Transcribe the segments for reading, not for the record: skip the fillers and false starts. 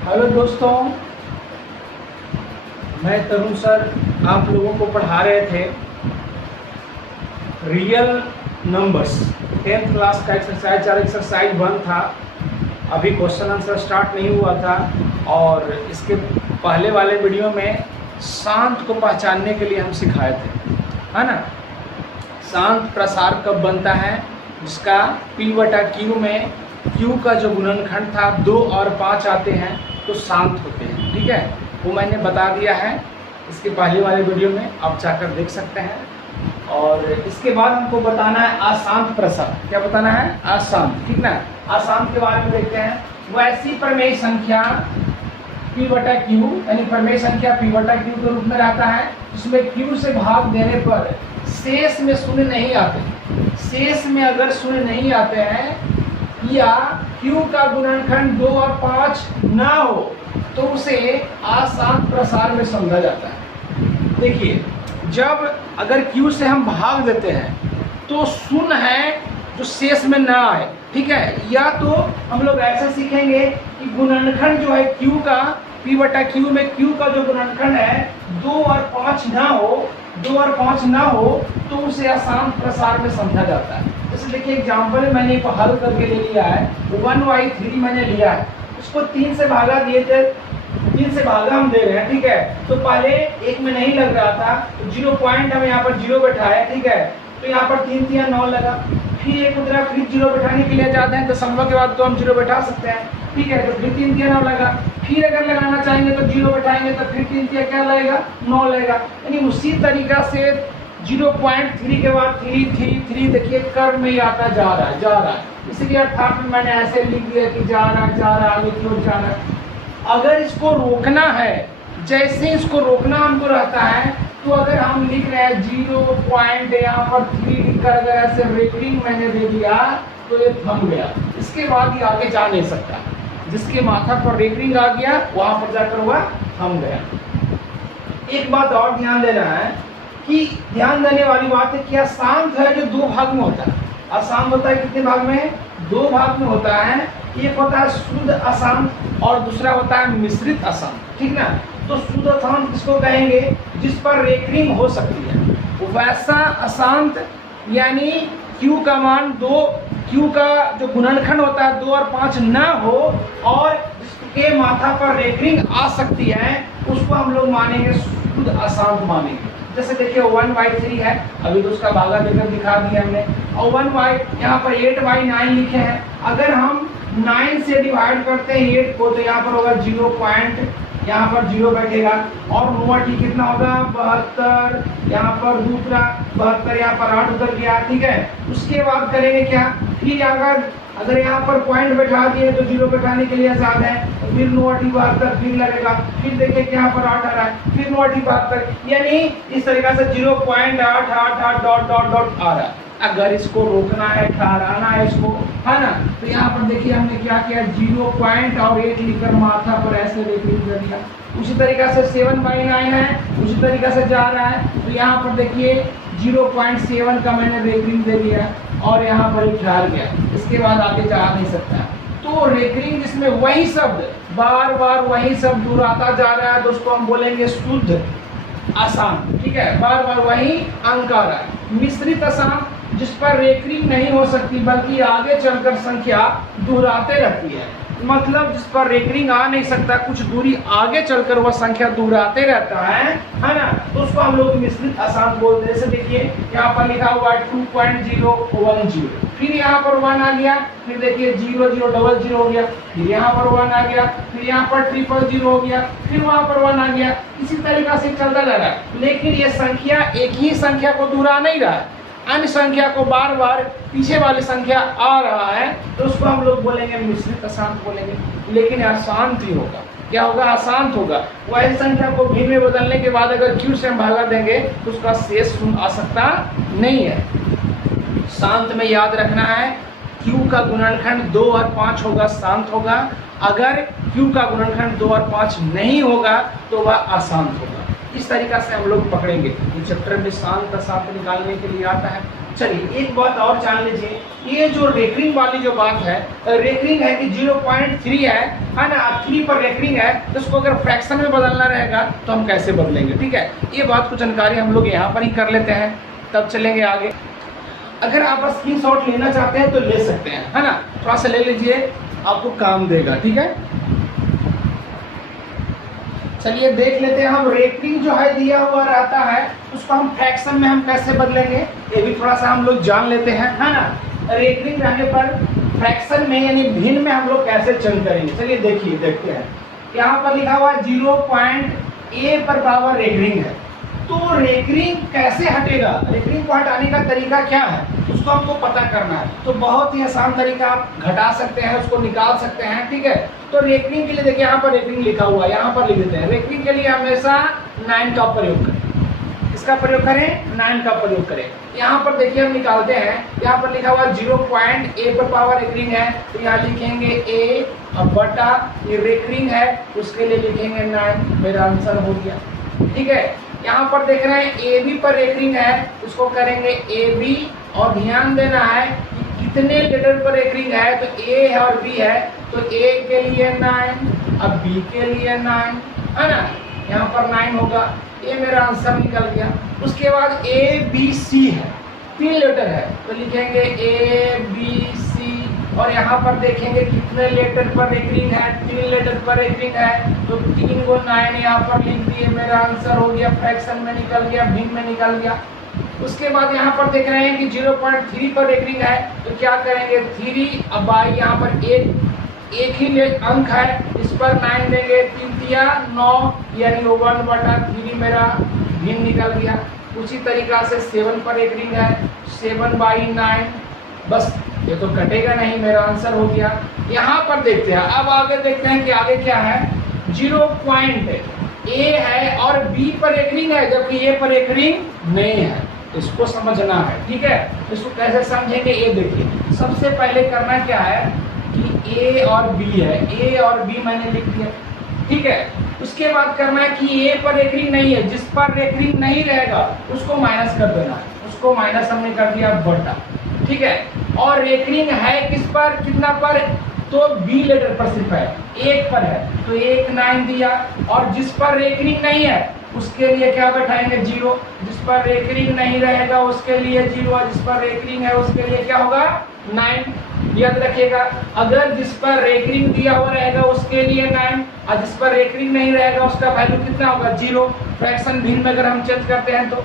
Hello दोस्तों, मैं तरुण sir आप लोगों को पढ़ा रहे थे रियल नंबर्स 10th क्लास का एक्सरसाइज। और एक्सरसाइज 1 था। अभी क्वेश्चन आंसर स्टार्ट नहीं हुआ था। और इसके पहले वाले वीडियो में शांत को पहचानने के लिए हम सिखाए थे, है ना। शांत प्रसार कब बनता है, जिसका P/Q में Q का जो गुणनखंड था 2 और 5 आते हैं तो शांत होते हैं। ठीक है, वो मैंने बता दिया है इसके पहले वाले वीडियो में, आप जाकर देख सकते हैं। और इसके बाद हमको बताना है अशांत प्रसार। क्या बताना है? अशांत। ठीक ना। अशांत के बारे में देखते हैं। वैसी प्रमेय संख्या P/Q यानी प्रमेय संख्या P/Q के रूप में रहता है, जिसमें Q से भाग देने पर शेष में शून्य नहीं आते। शेष में अगर शून्य नहीं आते हैं या Q का गुणनखंड 2 और 5 ना हो तो उसे अशांत प्रसार में समझा जाता है। देखिए, जब अगर Q से हम भाग देते हैं तो शून्य है जो शेष में ना आए। ठीक है, या तो हम लोग ऐसे सीखेंगे कि गुणनखंड जो है Q का P/Q में Q का जो गुणनखंड है 2 और 5 ना हो, 2 और 5 ना हो तो उसे अशांत प्रसार में समझा जाता है। जैसे देखिए एग्जाम्पल मैंने एक हल करके ले लिया है, 1/3 मैंने लिया है, उसको 3 से भागा दिए थे, 3 से भागा हम दे रहे हैं। ठीक है, तो पहले 1 में नहीं लग रहा था तो 0 पॉइंट हम यहाँ पर 0 बैठाए। ठीक है, तो यहाँ पर 3 3 9 लगा, फिर एक उधर फिर 0 बैठाने के लिए जाते हैं दशमलव के बाद तो हम 0 बैठा सकते हैं। ठीक है, तो फिर 3 3 9 लगा, फिर अगर लगाना चाहेंगे तो 0 बैठाएंगे तो फिर 3 3 क्या लगेगा? 9 लगेगा। यानी उसी तरीका से 0.3 के बाद 3 3 3 देखिए कर्व में ही आता जा रहा है। इसलिए अर्थात में मैंने ऐसे लिख दिया कि जा रहा आगे की ओर जा रहा है। अगर इसको रोकना है, जैसे इसको रोकना हमको रहता है, तो अगर हम लिख रहे हैं 0 यहाँ पर 3 लिखकर अगर ऐसे रेफरिंग मैंने दे दिया तो ये थम गया। इसके बाद ये आगे जा नहीं सकता। जिसके माथा पर रेफरिंग आ गया वहां पर जाकर वह थम गया। एक बात और ध्यान देना है कि ध्यान देने वाली बात है कि अशांत है जो 2 भाग में होता है। अशांत होता है कितने भाग में? 2 भाग में होता है। एक होता है शुद्ध अशांत और दूसरा होता है मिश्रित अशांत। ठीक ना। तो शुद्ध अशांत किसको कहेंगे? जिस पर रेकरिंग हो सकती है। वैसा अशांत यानी Q का मान 2, Q का जो गुणनखंड होता है 2 और 5 ना हो और जिसके माथा पर रेकरिंग आ सकती है, उसको हम लोग मानेंगे शुद्ध अशांत मानेंगे। जैसे देखिए 1/3 है, अभी तो उसका भागा देकर दिखा दिया हमने, और 1 यहाँ पर 8/9 लिखे हैं। अगर हम 9 से डिवाइड करते हैं 8 को तो यहाँ पर होगा 0 यहाँ पर 0 बैठेगा और 9 कितना होगा? 72। यहाँ पर दूसरा 72, यहाँ पर 8 उधर गया। ठीक है, उसके बाद करेंगे क्या? फिर अगर यहाँ पर पॉइंट बैठा दिए तो 0 बैठाने के लिए आसान है, तो फिर 9 72 फिर लगेगा। फिर देखिए कि यहाँ पर 8 आ रहा है, फिर 9 72, यानी इस तरीका से 0.888 डॉट डॉट डॉट आ रहा है। अगर इसको रोकना है, ठहराना है इसको, है ना, तो यहाँ पर देखिए हमने क्या किया? 0.8 लिखकर माथा पर ऐसे रेफरिंग कर दिया। उसी तरीका से 7/9 है, उसी तरीका से जा रहा है, तो यहाँ पर देखिए 0.7 का मैंने रेफरिंग दे दिया और यहाँ पर ठहर गया। इसके बाद आगे जा नहीं सकता। तो रेकरिंग जिसमें वही शब्द बार बार वही शब्द दोहराता जा रहा है तो उसको हम बोलेंगे शुद्ध अशांत। ठीक है, बार बार वही अंक आ रहा है। मिश्रित अशांत जिस पर रेकरिंग नहीं हो सकती बल्कि आगे चलकर संख्या दोहराते रहती है, मतलब जिस पर रेकरिंग आ नहीं सकता, कुछ दूरी आगे चलकर वह संख्या दोहराते रहता है ना, तो उसको हम लोग मिश्रित अशांत बोलते हैं। जैसे देखिए यहाँ पर लिखा हुआ है 2.010, फिर यहाँ पर 1 आ गया, फिर देखिए 0000 हो गया, फिर यहाँ पर 1 आ गया, फिर यहाँ पर 000 हो गया, फिर वहाँ पर 1 आ गया। इसी तरीका से चलता जा रहा है। लेकिन ये संख्या एक ही संख्या को दोहरा नहीं रहा है, अन्य संख्या को बार बार पीछे वाली संख्या आ रहा है, तो उसको हम लोग बोलेंगे मिश्रित अशांत बोलेंगे। लेकिन अशांत ही होगा। क्या होगा? अशांत होगा। वही संख्या को भिन्न में बदलने के बाद अगर Q से हम भागा देंगे तो उसका शेष शून्य आ सकता नहीं है। शांत में याद रखना है Q का गुणनखंड 2 और 5 होगा, शांत होगा। अगर Q का गुणनखंड 2 और 5 नहीं होगा तो वह अशांत होगा। इस तरीका से हम लोग पकड़ेंगे। इस चैप्टर में शांत अशांत निकालने के लिए आता है। चलिए एक बात और जान लीजिए, ये जो रेकरिंग वाली जो बात है, रेकरिंग है कि 0.3 है ना, 3 पर रेकरिंग है, तो उसको अगर फ्रैक्शन में बदलना रहेगा तो हम कैसे बदलेंगे, ठीक है। ये बात को जानकारी हम लोग यहाँ पर ही कर लेते हैं, तब चलेंगे आगे। अगर आप स्क्रीनशॉट लेना चाहते हैं तो ले सकते हैं, है ना, थोड़ा सा ले लीजिए, आपको काम देगा, ठीक है। चलिए देख लेते हैं हम, रेकरिंग जो है दिया हुआ रहता है उसको हम फ्रैक्शन में हम कैसे बदलेंगे, ये भी थोड़ा सा हम लोग जान लेते हैं, है ना। रेकरिंग रहने पर फ्रैक्शन में यानी भिन्न में हम लोग कैसे चेंज करेंगे, चलिए देखिए देखते हैं। यहाँ पर लिखा हुआ 0.a पर पावर रेकरिंग है, तो रेकरिंग कैसे हटेगा, रेकरिंग को हटाने का तरीका क्या है उसको हमको पता करना है। तो बहुत ही आसान तरीका, आप घटा सकते हैं, उसको निकाल सकते हैं, ठीक है। तो रेकरिंग के लिए देखिए यहाँ पर रेकरिंग लिखा हुआ है, यहाँ पर लिख देते हैं। रेकरिंग के लिए हमेशा 9 का प्रयोग करें, इसका प्रयोग करें, 9 का प्रयोग करें। यहाँ पर देखिए हम निकालते हैं, यहाँ पर लिखा हुआ 0.a पर पावर रेकरिंग है, तो यहाँ लिखेंगे a अब बटा ये रेकरिंग है उसके लिए लिखेंगे 9, मेरा आंसर हो गया, ठीक है। यहाँ पर देख रहे हैं ए बी पर रेकरिंग है, उसको करेंगे ए बी, और ध्यान देना है कि कितने लेटर पर रेकरिंग है, तो ए है और बी है, तो ए के लिए 9, अब बी के लिए 9, है ना, यहाँ पर 9 होगा, ये मेरा आंसर निकल गया। उसके बाद ए बी सी है, 3 लेटर है, तो लिखेंगे ए बी सी, और यहाँ पर देखेंगे कितने लेटर पर रेकरिंग है, 3 लेटर पर रेकरिंग है, तो 3 को 9 यहाँ पर लिख दिए, मेरा आंसर हो गया, फ्रैक्शन में निकल गया, भिन्न में निकल गया। उसके बाद यहाँ पर देख रहे हैं कि 0.3 पर रेकरिंग है, तो क्या करेंगे 3, अब बाई यहाँ पर एक ही अंक है, इस पर 9 देंगे, 3 तिया 9 यानी 1/3 मेरा भिन्न निकल गया। उसी तरीका से 7 पर रेकरिंग है, 7/9, बस ये तो कटेगा नहीं, मेरा आंसर हो गया। यहाँ पर देखते हैं, अब आगे देखते हैं कि आगे क्या है। 0.a है और b पर रेकरिंग है, जबकि a पर रेकरिंग नहीं है, इसको समझना है, ठीक है। इसको कैसे समझेंगे, ये देखिए, सबसे पहले करना क्या है कि a और b है, a और b मैंने लिख दिया, ठीक है। उसके बाद करना है कि a पर रेकरिंग नहीं है, जिस पर रेकरिंग नहीं रहेगा उसको माइनस कर देना है, उसको माइनस हमने कर दिया बटा, ठीक है। और रेकरिंग है किस पर, कितना पर, तो बी लेटर पर सिर्फ है, 1 पर है, तो 1 9 दिया, और जिस पर रेकरिंग नहीं है उसके लिए क्या बैठाएंगे 0, जिस पर रेकरिंग नहीं रहेगा उसके लिए 0, और जिस पर रेकरिंग है उसके लिए क्या होगा 9। याद रखिएगा, अगर जिस पर रेकरिंग दिया हुआ रहेगा उसके लिए 9, और जिस पर रेकरिंग नहीं रहेगा उसका वैल्यू कितना होगा 0, फ्रैक्शन भिन्न में अगर हम चेंज करते हैं तो।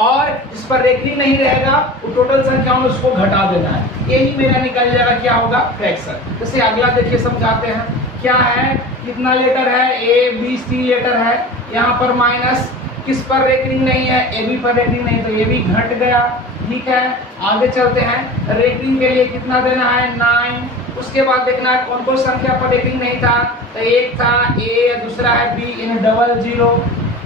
और जिस पर रेकरिंग नहीं रहेगा वो टोटल संख्याओं में उसको घटा देना है, यही मेरा निकल जाएगा क्या होगा फ्रैक्शन। जैसे अगला देखिए समझाते हैं, क्या है, कितना लेटर है, ए बी सी लेटर है, यहाँ पर माइनस, किस पर रेकरिंग नहीं है, ए बी पर रेकरिंग नहीं, तो ये भी घट गया, ठीक है। आगे चलते हैं, रेकरिंग के लिए कितना देना है 9। उसके बाद देखना है कौन कौन संख्या पर रेकरिंग नहीं था, तो एक था ए, दूसरा है बी, इन्हें डबल 0,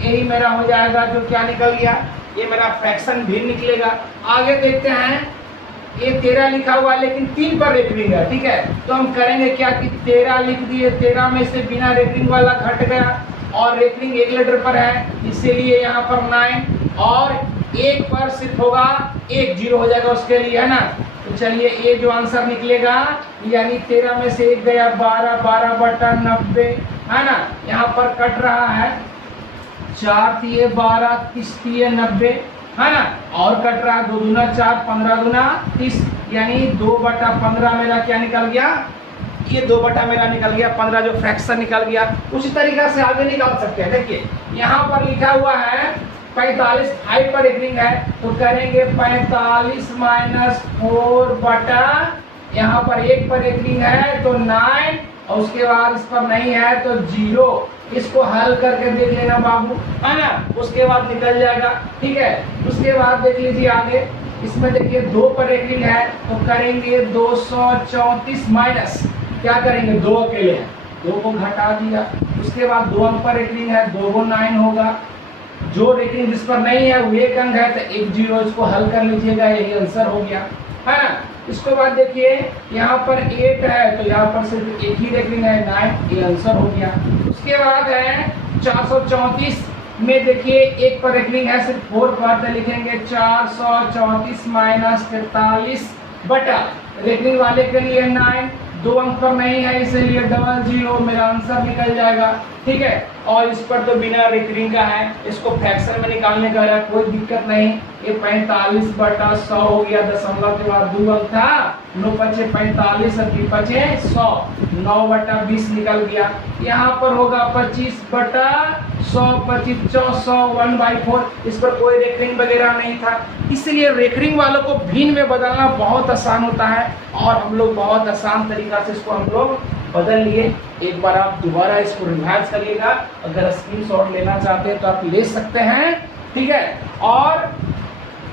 यही मेरा हो जाएगा, जो क्या निकल गया, ये मेरा फ्रैक्शन भी निकलेगा। आगे देखते हैं, ये 13 लिखा हुआ है लेकिन 3 पर रेकरिंग है, ठीक है, तो हम करेंगे क्या कि 13 लिख दिए, 13 में से बिना रेकरिंग वाला घट गया, और रेकरिंग 1 लेटर पर है, इसीलिए यहाँ पर 9, और 1 पर सिर्फ होगा 1, 0 हो जाएगा उसके लिए, है ना। तो चलिए ये जो आंसर निकलेगा, यानी 13 में से 1 गया 12, 12/90, है ना। यहाँ पर कट रहा है 4 तिये 12, 30 तिये 90, है ना, और कट रहा 2 दूना 4, 15 दूना 30, यानी 2/15 मेरा क्या निकल गया, ये 2 मेरा निकल गया, 15 जो फ्रैक्शन निकल गया। उसी तरीका से आगे निकाल सकते हैं। देखिए यहाँ पर लिखा हुआ है 45 5 पर रेकरिंग है, तो करेंगे 45 माइनस 4 यहाँ पर 1 पर रेकरिंग है तो 9, और उसके बाद इस पर नहीं है तो 0। इसको हल करके देख लेना बाबू, है ना, उसके बाद निकल जाएगा, ठीक है। उसके बाद देख लीजिए आगे, इसमें देखिए 2 पर रेकरिंग है, तो करेंगे 234 माइनस, क्या करेंगे 2 अकेले हैं, 2 को घटा दिया। उसके बाद 2 अंक पर रेकरिंग है, 2 को 9 होगा, जो रेकरिंग जिस पर नहीं है वो 1 अंक है, तो 1 0, इसको हल कर लीजिएगा, यही आंसर हो गया, है ना। इसके बाद देखिए यहाँ पर 8 है, तो यहाँ पर सिर्फ 1 ही रेकरिंग है 9, ये आंसर हो गया। उसके बाद है 434 में देखिए एक पर रेकरिंग है सिर्फ 4 पर, तो लिखेंगे 434 माइनस 43 बटा रेकरिंग वाले के लिए 9, 2 अंक पर नहीं है इसलिए 00, मेरा आंसर निकल जाएगा। ठीक है, और इस पर तो बिना रेकरिंग का है, इसको फ्रैक्शन में निकालने का है, कोई दिक्कत नहीं। ये 45 बटा 100 हो गया, दशमलव के बाद 2 अंक था, 9 पचे 45 और 2 पचे 100, 9 बटा 20 निकल गया। यहाँ पर होगा 25 बटा 100, 25 100 1/4, इस पर कोई रेकरिंग वगैरह नहीं था, इसलिए रेकरिंग वालों को भिन्न में बदलना बहुत आसान होता है और हम लोग बहुत आसान तरीका से इसको हम लोग बदल लिए। एक बार आप दोबारा इसको रिवाइज करिएगा, अगर स्क्रीनशॉट लेना चाहते हैं तो आप ले सकते हैं। ठीक है, और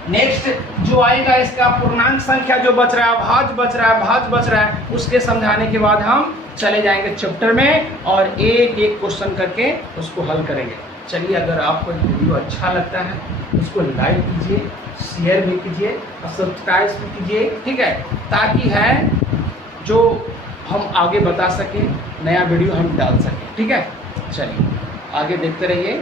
नेक्स्ट जो आएगा इसका पूर्णांक संख्या जो बच रहा है, भाज्य बच रहा है, भाज्य बच रहा है, उसके समझाने के बाद हम चले जाएंगे चैप्टर में और एक एक क्वेश्चन करके उसको हल करेंगे। चलिए, अगर आपको वीडियो अच्छा लगता है उसको लाइक कीजिए, शेयर भी कीजिए और सब्सक्राइब भी कीजिए। ठीक है, ताकि है जो हम आगे बता सकें, नया वीडियो हम डाल सकें। ठीक है, चलिए आगे देखते रहिए।